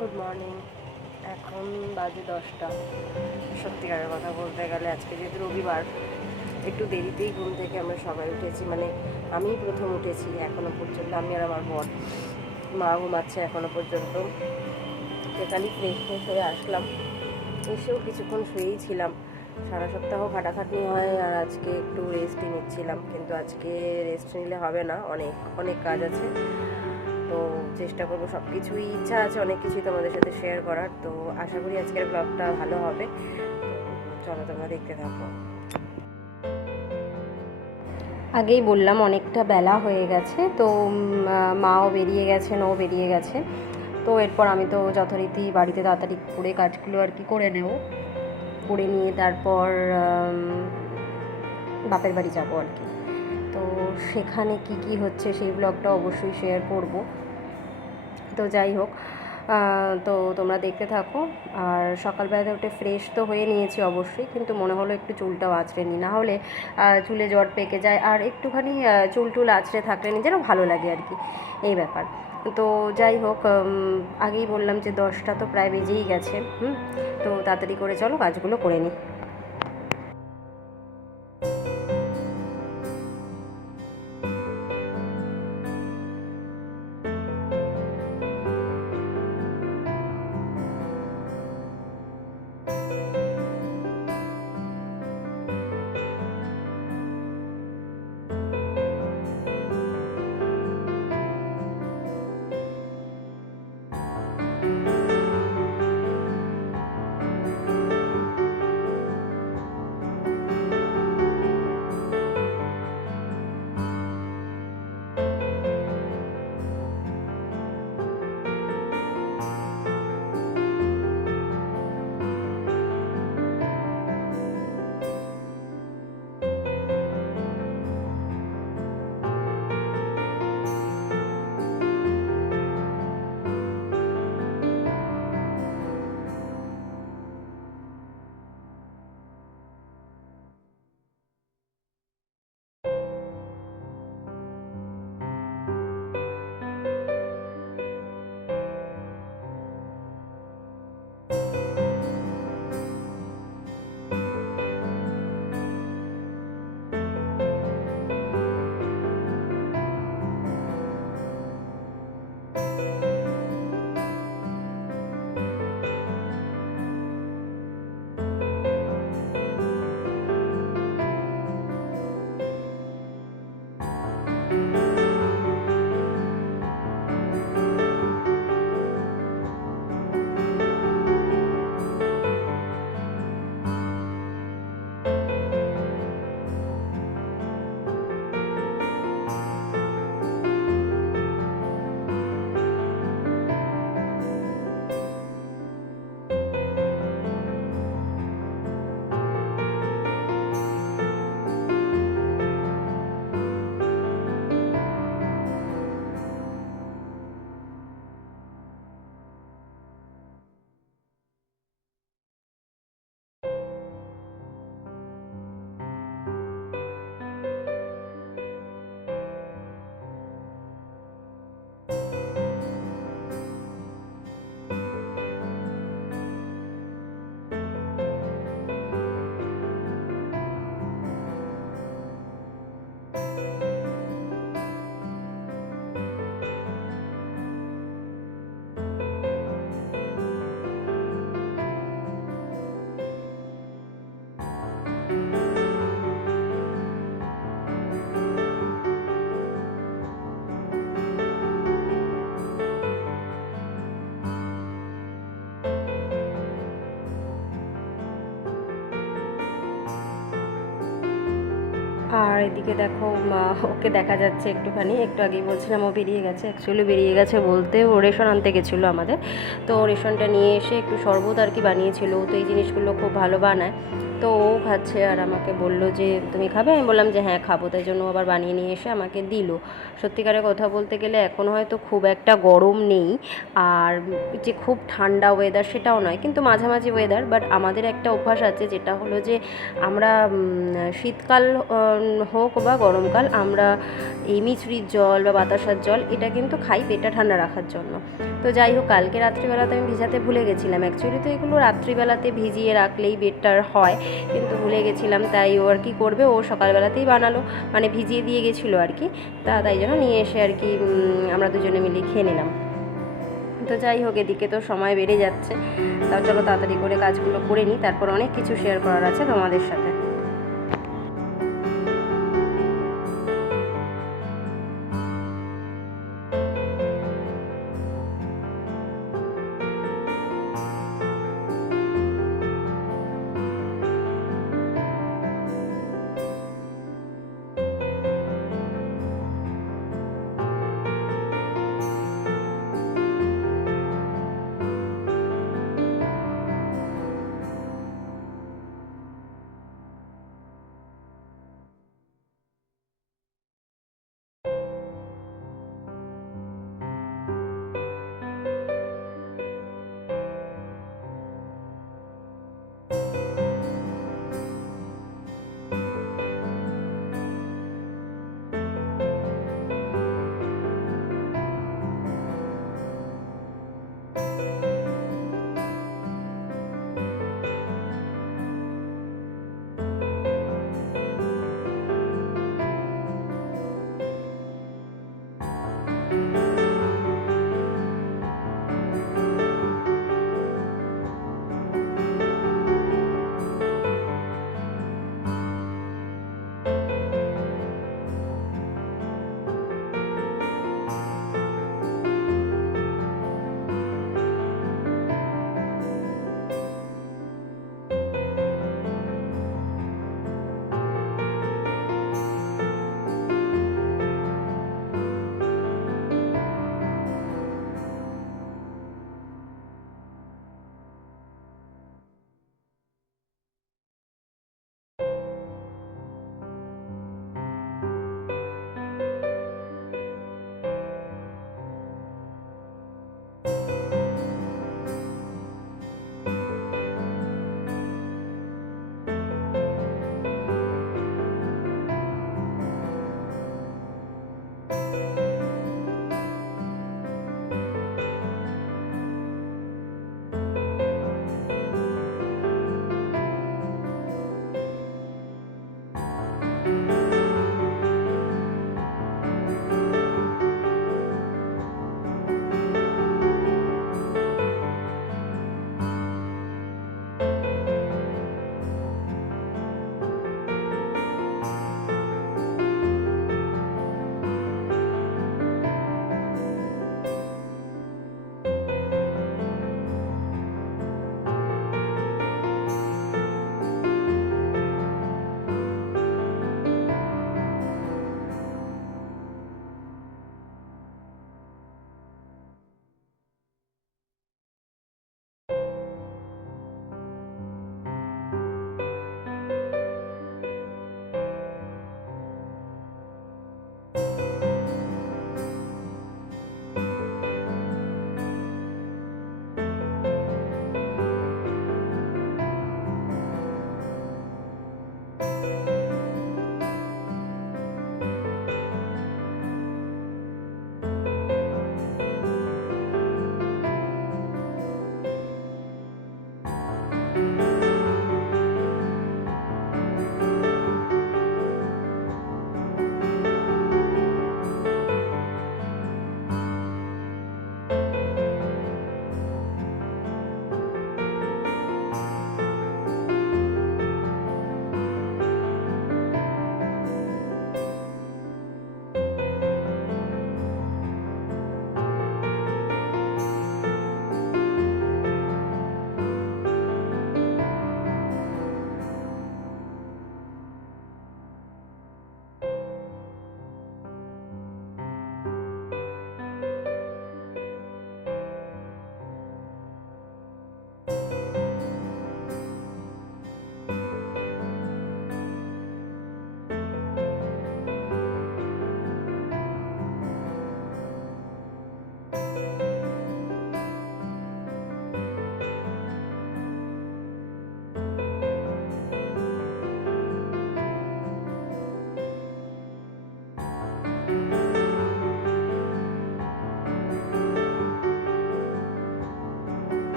Good morning এখন বাজে দশটা। সত্যিকারের কথা বলতে গেলে আজকে যেহেতু রবিবার, একটু দেরিতেই ঘুম থেকে আমরা সবাই উঠেছি। মানে আমি প্রথম উঠেছি এখনও পর্যন্ত, আমি আর আমার বর মা ঘুমাচ্ছে এখনও পর্যন্ত। সেখানে ফ্রেশ ফ্রেশ হয়ে আসলাম। এসেও কিছুক্ষণ শুয়েই ছিলাম। সারা সপ্তাহ খাটাখাটনি হয় আর আজকে একটু রেস্টই নিচ্ছিলাম। কিন্তু আজকে রেস্ট নিলে হবে না, অনেক অনেক কাজ আছে। তো চেষ্টা করব সব কিছুই ইচ্ছা আছে, অনেক কিছুই তোমাদের সাথে শেয়ার করার। তো আশা করি আজকের ব্লগটা ভালো হবে। চলো তোমরা দেখতে থাকো। আগেই বললাম, অনেকটা বেলা হয়ে গেছে। তো মাও বেরিয়ে গেছেন ও বেরিয়ে গেছে। তো এরপর আমি তো যথারীতি বাড়িতে তাড়াতাড়ি করে কাজগুলো আর কি করে নেব। করে নিয়ে তারপর বাপের বাড়ি যাব আর কি। তো সেখানে কি কি হচ্ছে সেই ব্লগটা অবশ্যই শেয়ার করব। তো যাই হোক তো তোমরা দেখতে থাকো। আর সকালবেলাতে উঠে ফ্রেশ তো হয়ে নিয়েছি অবশ্যই, কিন্তু মনে হলো একটু চুলটাও আঁচড়ে নিই। না হলে চুলে জ্বর পেকে যায়। আর একটুখানি চুল টুল আঁচড়ে থাকলে নিজেরও ভালো লাগে আর কি, এই ব্যাপার। তো যাই হোক আগেই বললাম যে দশটা তো প্রায় বেজেই গেছে, হুম? তো তাড়াতাড়ি করে চলো, কাজগুলো করে নিই। আর এদিকে দেখো মা, ওকে দেখা যাচ্ছে একটুখানি। একটু আগেই বলছিলাম ও বেরিয়ে গেছে অ্যাকচুয়ালি বেরিয়ে গেছে বলতে ও রেশন আনতে গেছিল আমাদের। তো রেশনটা নিয়ে এসে একটু শরবত আর কি বানিয়েছিল। তো এই জিনিসগুলো খুব ভালো বানায়। তো ও খাচ্ছে আর আমাকে বলল যে, তুমি খাবে? আমি বললাম যে হ্যাঁ খাব। তাই জন্য আবার বানিয়ে নিয়ে এসে আমাকে দিল। সত্যিকারের কথা বলতে গেলে এখন হয়তো খুব একটা গরম নেই আর যে খুব ঠান্ডা ওয়েদার সেটাও নয়, কিন্তু মাঝামাঝি ওয়েদার বাট আমাদের একটা অভ্যাস আছে যেটা হলো যে, আমরা শীতকাল হোক বা গরমকাল, আমরা এই মিছরির জল বা বাতাসার জল, এটা কিন্তু খাই পেটটা ঠান্ডা রাখার জন্য। তো যাই হোক, কালকে রাত্রিবেলাতে আমি ভিজাতে ভুলে গেছিলাম। অ্যাকচুয়ালি তো এগুলো রাত্রিবেলাতে ভিজিয়ে রাখলেই বেটার হয়। কিন্তু ভুলে গেছিলাম, তাই ও আর কি করবে? ও সকালবেলাতেই বানালো মানে ভিজিয়ে দিয়ে গেছিল আর কি। তা তাই জন্য নিয়ে এসে আর কি আমরা দুজনে মিলে খেয়ে নিলাম। তো যাই হোক, এদিকে তো সময় বেড়ে যাচ্ছে। তাও চলো তাড়াতাড়ি করে কাজগুলো করে নিই, তারপর অনেক কিছু শেয়ার করার আছে তোমাদের সাথে।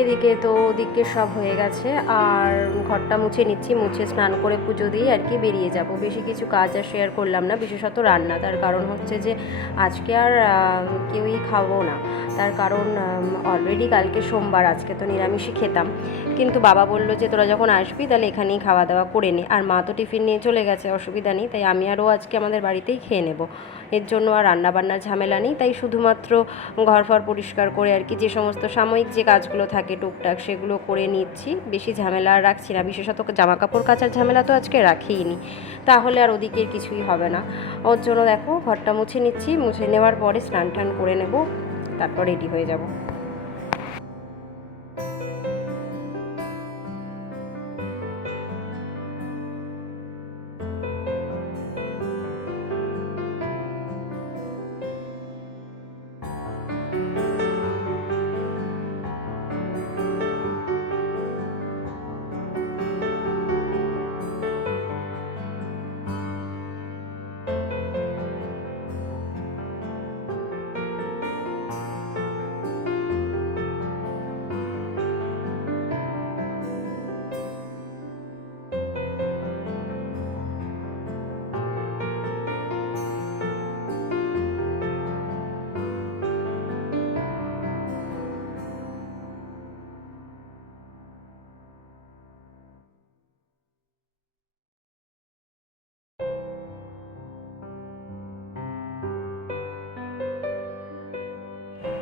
এদিকে তো ওদিকে সব হয়ে গেছে, আর ঘরটা মুছে নিচ্ছি, মুছে স্নান করে পুজো দিয়ে আর কি বেরিয়ে যাব। বেশি কিছু কাজ আর শেয়ার করলাম না, বিশেষত রান্না। তার কারণ হচ্ছে যে, আজকে আর কেউই খাব না। তার কারণ অলরেডি কালকে সোমবার, আজকে তো নিরামিষই খেতাম। কিন্তু বাবা বলল যে, তোরা যখন আসবি তাহলে এখানেই খাওয়া দাওয়া করে নে। আর মা তো টিফিন নিয়ে চলে গেছে, অসুবিধা নেই। তাই আমি আরও আজকে আমাদের বাড়িতেই খেয়ে নেব। এর জন্য আর রান্নাবান্নার ঝামেলা নেই। তাই শুধুমাত্র ঘর ফর পরিষ্কার করে আর কি যে সমস্ত সাময়িক যে কাজগুলো থাকে টুকটাক সেগুলো করে নিচ্ছি। বেশি ঝামেলা আর রাখছি না। বিশেষত জামা কাপড় কাচার ঝামেলা তো আজকে রাখিইনি তাহলে আর ওদিকের কিছুই হবে না। ওর জন্য দেখো, ঘরটা মুছে নিচ্ছি। মুছে নেওয়ার পরে স্নান টান করে নেব। তারপর রেডি হয়ে যাব।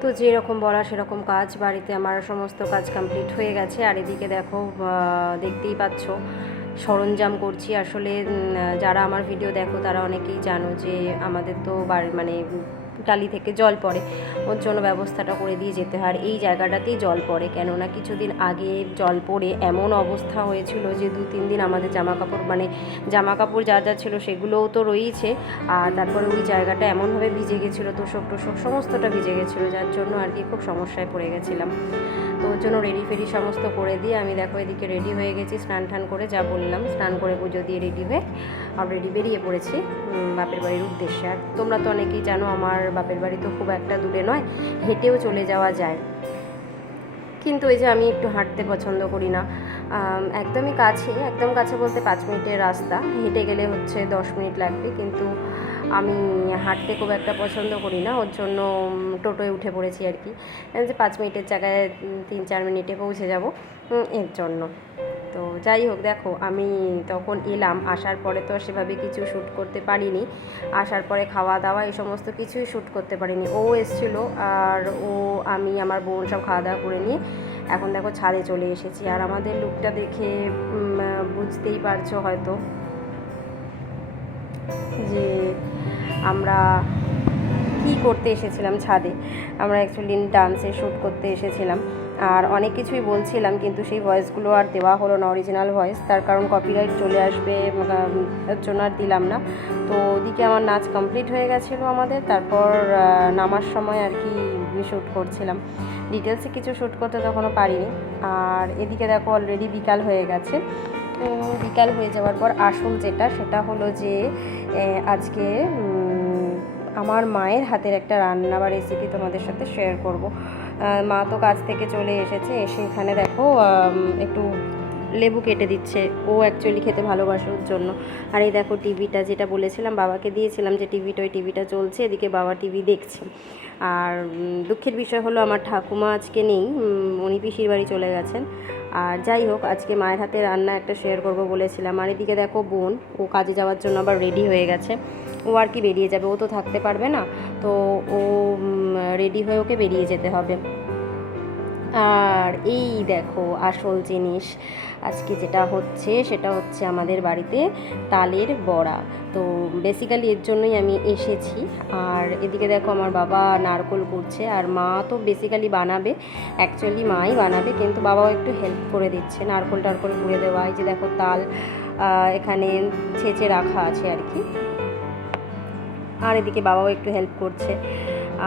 তো যেরকম বলা সেরকম কাজ, বাড়িতে আমার সমস্ত কাজ কমপ্লিট হয়ে গেছে। আর এদিকে দেখো দেখতেই পাচ্ছ, সরঞ্জাম করছি। আসলে যারা আমার ভিডিও দেখো, তারা অনেকেই জানো যে আমাদের তো বাড়ি মানে টালি থেকে জল পড়ে। ওর জন্য ব্যবস্থাটা করে দিয়ে যেতে হয়। আর এই জায়গাটাতেই জল পড়ে। কেননা কিছুদিন আগে জল পড়ে এমন অবস্থা হয়েছিল যে দু তিন দিন আমাদের জামা কাপড় মানে জামা কাপড় যা যা ছিল সেগুলোও তো রয়েছে। আর তারপরে ওই জায়গাটা এমনভাবে ভিজে গেছিল তোষক টোষক সমস্তটা ভিজে গেছিল। যার জন্য আর কি খুব সমস্যায় পড়ে গেছিলাম। তো ওর জন্য রেডি ফেডি সমস্ত করে দিয়ে আমি দেখো এদিকে রেডি হয়ে গেছি, স্নান টান করে যা বললাম, স্নান করে পুজো দিয়ে রেডি হয়ে অলরেডি বেরিয়ে পড়েছি বাপের বাড়ির উদ্দেশ্যে। আর তোমরা তো অনেকেই জানো, আমার বাপের বাড়ি তো খুব একটা দূরে নয়, হেঁটেও চলে যাওয়া যায়। কিন্তু এই যে আমি একটু হাঁটতে পছন্দ করি না। একদমই কাছে একদম কাছে বলতে পাঁচ মিনিটের রাস্তা। হেঁটে গেলে হচ্ছে দশ মিনিট লাগবে, কিন্তু আমি হাঁটতে খুব একটা পছন্দ করি না, ওর জন্য টোটোয় উঠে পড়েছি আর কি। যে পাঁচ মিনিটের জায়গায় তিন চার মিনিটে পৌঁছে যাব এর জন্য। তো যাই হোক, দেখো, আমি তখন এলাম, আসার পরে তো সেভাবে কিছু শ্যুট করতে পারিনি। আসার পরে খাওয়া দাওয়া, এই সমস্ত কিছুই শ্যুট করতে পারিনি। ও এসেছিল, আর ও, আমি, আমার বোন সব খাওয়া দাওয়া করে নিয়ে এখন দেখো ছাদে চলে এসেছি। আর আমাদের লুকটা দেখে বুঝতেই পারছ হয়তো যে আমরা কি করতে এসেছিলাম ছাদে? আমরা অ্যাকচুয়ালি ডান্সে শ্যুট করতে এসেছিলাম। আর অনেক কিছুই বলছিলাম, কিন্তু সেই ভয়েসগুলো আর দেওয়া হলো না অরিজিনাল ভয়েস তার কারণ কপিরাইট চলে আসবে এর জন্য আর দিলাম না। তো ওদিকে আমার নাচ কমপ্লিট হয়ে গেছিল আমাদের। তারপর নামার সময় আর কি শ্যুট করছিলাম। ডিটেলসে কিছু শ্যুট করতে তখনও পারিনি। আর এদিকে দেখো অলরেডি বিকাল হয়ে গেছে। বিকাল হয়ে যাওয়ার পর আসল যেটা, সেটা হলো যে আজকে আমার মায়ের হাতের একটা রান্না বা রেসিপি তোমাদের সাথে শেয়ার করব। মা তো কাজ থেকে চলে এসেছে, এসে এখানে দেখো একটু লেবু কেটে দিচ্ছে। ও অ্যাকচুয়ালি খেতে ভালোবাসে ওর জন্য। আর এই দেখো টিভিটা যেটা বলেছিলাম, বাবাকে দিয়েছিলাম যে টিভিটা ওই টিভিটা চলছে, এদিকে বাবা টিভি দেখছে। আর দুঃখের বিষয় হলো আমার ঠাকুমা আজকে নেই উনি পিসির বাড়ি চলে গেছেন। আর যাই হোক, আজকে মায়ের হাতে রান্না একটা শেয়ার করব বলেছিলাম। আর এদিকে দেখো বোন, ও কাজে যাওয়ার জন্য আবার রেডি হয়ে গেছে। ও আর কি বেরিয়ে যাবে, ও তো থাকতে পারবে না। তো ও রেডি হয়ে ওকে বেরিয়ে যেতে হবে। আর এই দেখো আসল জিনিস। আজকে যেটা হচ্ছে, সেটা হচ্ছে আমাদের বাড়িতে তালের বড়া। তো বেসিক্যালি এর জন্যই আমি এসেছি। আর এদিকে দেখো আমার বাবা নারকোল করছে। আর মা তো বেসিক্যালি বানাবে। অ্যাকচুয়ালি মাই বানাবে, কিন্তু বাবাও একটু হেল্প করে দিচ্ছে। নারকোল টারকোল ঘুরে দেওয়া এই যে দেখো তাল এখানে ছেঁচে রাখা আছে আর কি। আর এদিকে বাবাও একটু হেল্প করছে।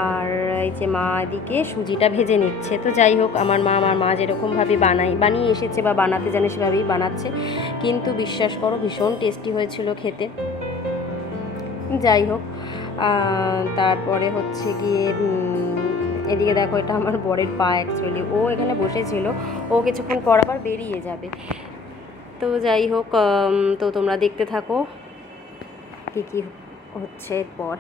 আর এই যে মা এদিকে সুজিটা ভেজে নিচ্ছে। তো যাই হোক, আমার মা আমার মা যেরকমভাবে বানাই বানিয়ে এসেছে বা বানাতে জানে সেভাবেই বানাচ্ছে। কিন্তু বিশ্বাস করো, ভীষণ টেস্টি হয়েছিল খেতে। যাই হোক তারপরে হচ্ছে গিয়ে এদিকে দেখো এটা আমার বরের পা অ্যাকচুয়ালি ও এখানে বসেছিল, ও কিছুক্ষণ পর আবার বেরিয়ে যাবে। তো যাই হোক তো তোমরা দেখতে থাকো। কী কী হচ্ছে এরপর।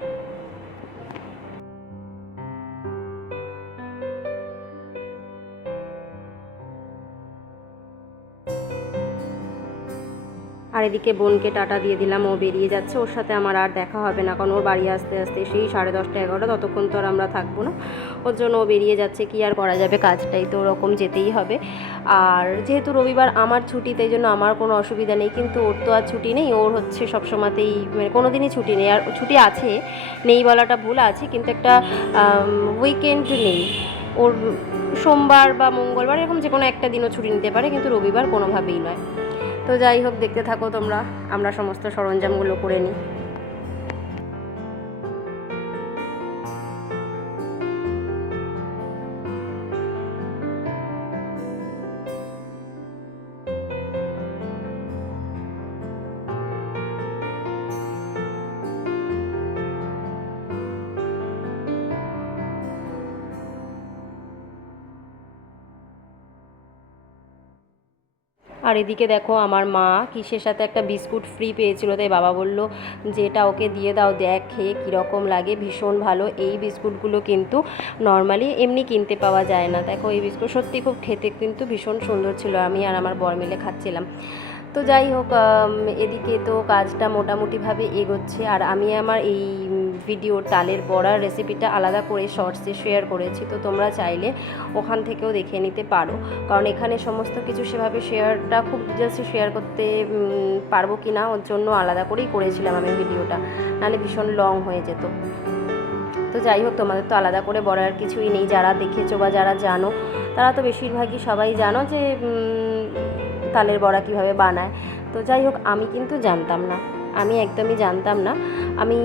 আর এদিকে বোনকে টাটা দিয়ে দিলাম, ও বেরিয়ে যাচ্ছে, ওর সাথে আমার আর দেখা হবে না, কারণ ওর বাড়ি আসতে আসতে সেই সাড়ে দশটা এগারোটা, ততক্ষণ তো আর আমরা থাকব না। ওর জন্য ও বেরিয়ে যাচ্ছে, কি আর করা যাবে, কাজটাই তো ওরকম যেতেই হবে। আর যেহেতু রবিবার আমার ছুটি, তাই জন্য আমার কোনো অসুবিধা নেই, কিন্তু ওর তো আর ছুটি নেই, ওর হচ্ছে সব সময়তেই মানে কোনো দিনই ছুটি নেই, আর ছুটি আছে, নেই বলাটা ভুল আছে, কিন্তু একটা উইকেন্ড নেই। ওর সোমবার বা মঙ্গলবার, এরকম যে কোনো একটা দিনও ছুটি নিতে পারে, কিন্তু রবিবার কোনোভাবেই নয়। তো যাই হোক দেখতে থাকো তোমরা। আমরা সমস্ত সরঞ্জামগুলো করে নিই। আর এদিকে দেখো আমার মা কিসের সাথে একটা বিস্কুট ফ্রি পেয়েছিল, তাই বাবা বলল যে এটা ওকে দিয়ে দাও, দেখ খেয়ে কীরকম লাগে, ভীষণ ভালো। এই বিস্কুটগুলো কিন্তু নর্মালি এমনি কিনতে পাওয়া যায় না। দেখো এই বিস্কুট সত্যি খুব খেতে কিন্তু ভীষণ সুন্দর ছিল, আমি আর আমার বর মিলে খাচ্ছিলাম। তো যাই হোক এদিকে তো কাজটা মোটামুটিভাবে এগোচ্ছে, আর আমি আমার এই ভিডিওর তালের বড়ার রেসিপিটা আলাদা করে শর্টসে শেয়ার করেছি। তো তোমরা চাইলে ওখান থেকেও দেখে নিতে পারো। কারণ এখানে সমস্ত কিছু সেভাবে শেয়ারটা খুব ডিটেলসে শেয়ার করতে পারব কি না ওর জন্য আলাদা করেই করেছিলাম আমি ভিডিওটা। নাহলে ভীষণ লং হয়ে যেত। তো যাই হোক, তোমাদের তো আলাদা করে বলার কিছুই নেই। যারা দেখেছ বা যারা জানো, তারা তো বেশিরভাগই সবাই জানো যে তালের বড়া কীভাবে বানায়। তো যাই হোক, আমি কিন্তু জানতাম না। আমি একদমই জানতাম না। আমি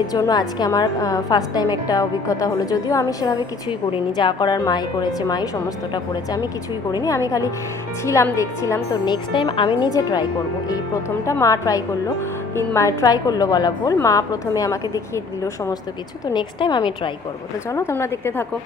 এর জন্য আজকে আমার ফার্স্ট টাইম একটা অভিজ্ঞতা হলো। যদিও আমি সেভাবে কিছুই করিনি। যা করার মাই করেছে, মাই সমস্তটা করেছে, আমি কিছুই করিনি। আমি খালি ছিলাম, দেখছিলাম। তো নেক্সট টাইম আমি নিজে ট্রাই করব। এই প্রথমটা মা ট্রাই করল। মা ট্রাই করল বলা ভুল। মা প্রথমে আমাকে দেখিয়ে দিল সমস্ত কিছু। তো নেক্সট টাইম আমি ট্রাই করব। তো চলো, তোমরা দেখতে থাকো।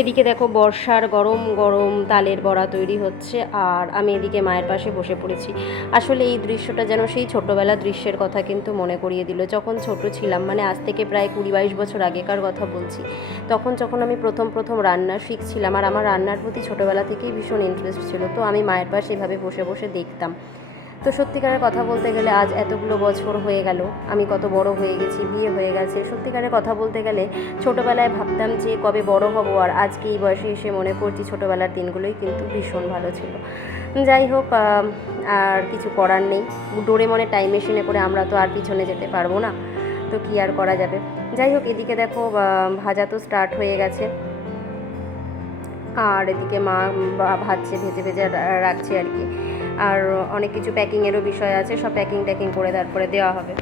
এদিকে দেখো বর্ষার গরম গরম তালের বড়া তৈরি হচ্ছে আর আমি এদিকে মায়ের পাশে বসে পড়েছি। আসলে এই দৃশ্যটা যেন সেই ছোটোবেলার দৃশ্যের কথা কিন্তু মনে করিয়ে দিল। যখন ছোট ছিলাম মানে আজ থেকে প্রায় কুড়ি বাইশ বছর আগেকার কথা বলছি, তখন যখন আমি প্রথম প্রথম রান্না শিখছিলাম আর আমার রান্নার প্রতি ছোটোবেলা থেকেই ভীষণ ইন্টারেস্ট ছিল, তো আমি মায়ের পাশে এভাবে বসে বসে দেখতাম। তো সত্যিকারের কথা বলতে গেলে আজ এতগুলো বছর হয়ে গেল, আমি কত বড় হয়ে গেছি, বিয়ে হয়ে গেছে। সত্যিকারের কথা বলতে গেলে ছোটোবেলায় ভাবতাম যে কবে বড় হব আর আজকে এই বয়সে এসে মনে করছি ছোটোবেলার দিনগুলোই কিন্তু ভীষণ ভালো ছিল। যাই হোক আর কিছু করার নেই। ডোরে মনে টাইম মেশিনে করে আমরা তো আর পিছনে যেতে পারব না। তো কী আর করা যাবে? যাই হোক, এদিকে দেখো ভাজা তো স্টার্ট হয়ে গেছে। আর এদিকে মা ভাজছে, ভেজে ভেজে রাখছে আর কি। আর অনেক কিছু প্যাকিংয়েরও বিষয় আছে সব প্যাকিং ট্যাকিং করে তারপরে দেওয়া হবে।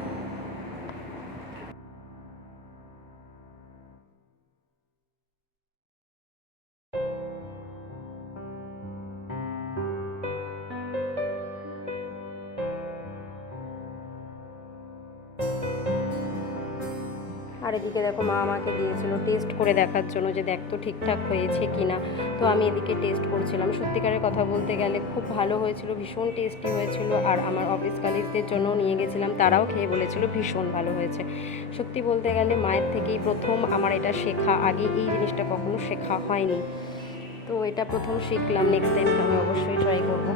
এদিকে দেখো মা আমাকে দিয়েছিল টেস্ট করে দেখার জন্য যে দেখ তো ঠিকঠাক হয়েছে কি না তো আমি এদিকে টেস্ট করছিলাম। সত্যিকারের কথা বলতে গেলে খুব ভালো হয়েছিল, ভীষণ টেস্টি হয়েছিল আর আমার অফিস কালিগদের জন্য নিয়ে গেছিলাম, তারাও খেয়ে বলেছিল ভীষণ ভালো হয়েছে। সত্যি বলতে গেলে মায়ের থেকেই প্রথম আমার এটা শেখা, আগে এই জিনিসটা কখনো শেখা হয়নি। তো এটা প্রথম শিখলাম নেক্সট টাইম আমি অবশ্যই ট্রাই করব।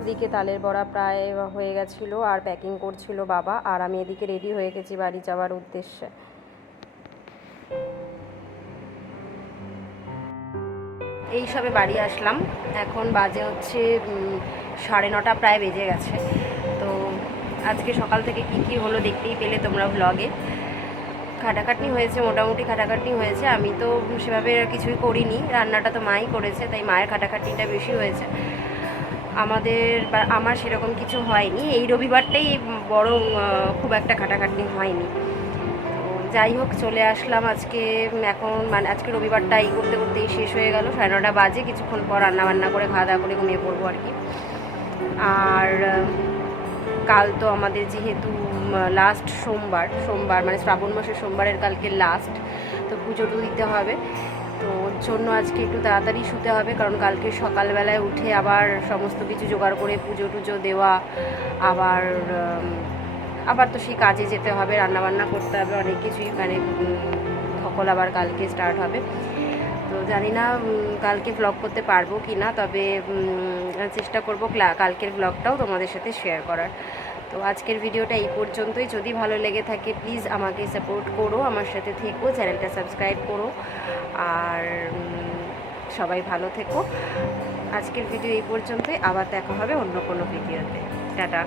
এদিকে তালের বড়া প্রায় হয়ে গেছিল আর প্যাকিং করছিল বাবা, আর আমি এদিকে রেডি হয়ে গেছি বাড়ি যাওয়ার উদ্দেশ্যে। এই সবে বাড়ি আসলাম। এখন বাজে হচ্ছে সাড়ে নটা প্রায় বেজে গেছে। তো আজকে সকাল থেকে কি কি হলো দেখতেই পেলে তোমরা ব্লগে খাটাখাটনি হয়েছে, মোটামুটি খাটাখাটনি হয়েছে। আমি তো সেভাবে কিছুই করিনি। রান্নাটা তো মাই করেছে, তাই মায়ের খাটাখাটনিটা বেশি হয়েছে। আমাদের বা আমার সেরকম কিছু হয়নি। এই রবিবারটাই বরং আহ, খুব একটা খাটাখাটনি হয়নি। যাই হোক চলে আসলাম আজকে এখন মানে আজকে রবিবারটা এই করতে করতেই শেষ হয়ে গেল। সাড়ে নটা বাজে কিছুক্ষণ পর রান্না বান্না করে খাওয়া দাওয়া করে ঘুমিয়ে পড়ব আর কি। আর কাল তো আমাদের যেহেতু লাস্ট সোমবার সোমবার মানে শ্রাবণ মাসের সোমবারের কালকে লাস্ট তো পুজো তো দিতে হবে। জন্য আজকে একটু তাড়াতাড়ি শুতে হবে, কারণ কালকে সকালবেলায় উঠে আবার সমস্ত কিছু জোগাড় করে পুজো টুজো দেওয়া, আবার আবার তো সেই কাজে যেতে হবে, রান্নাবান্না করতে হবে, অনেক কিছুই মানে সকল আবার কালকে স্টার্ট হবে। তো জানি না কালকে ব্লগ করতে পারব কি না তবে চেষ্টা করব ক্লা- কালকের ব্লগটাও তোমাদের সাথে শেয়ার করার। তো আজকের ভিডিওটা এই পর্যন্তই। যদি ভালো লেগে থাকে প্লিজ আমাকে সাপোর্ট করো, আমার সাথে থেকো, চ্যানেলটা সাবস্ক্রাইব করো। আর সবাই ভালো থেকো। আজকের ভিডিও এই পর্যন্তই। আবার দেখা হবে অন্য কোনো ভিডিওতে। টাটা।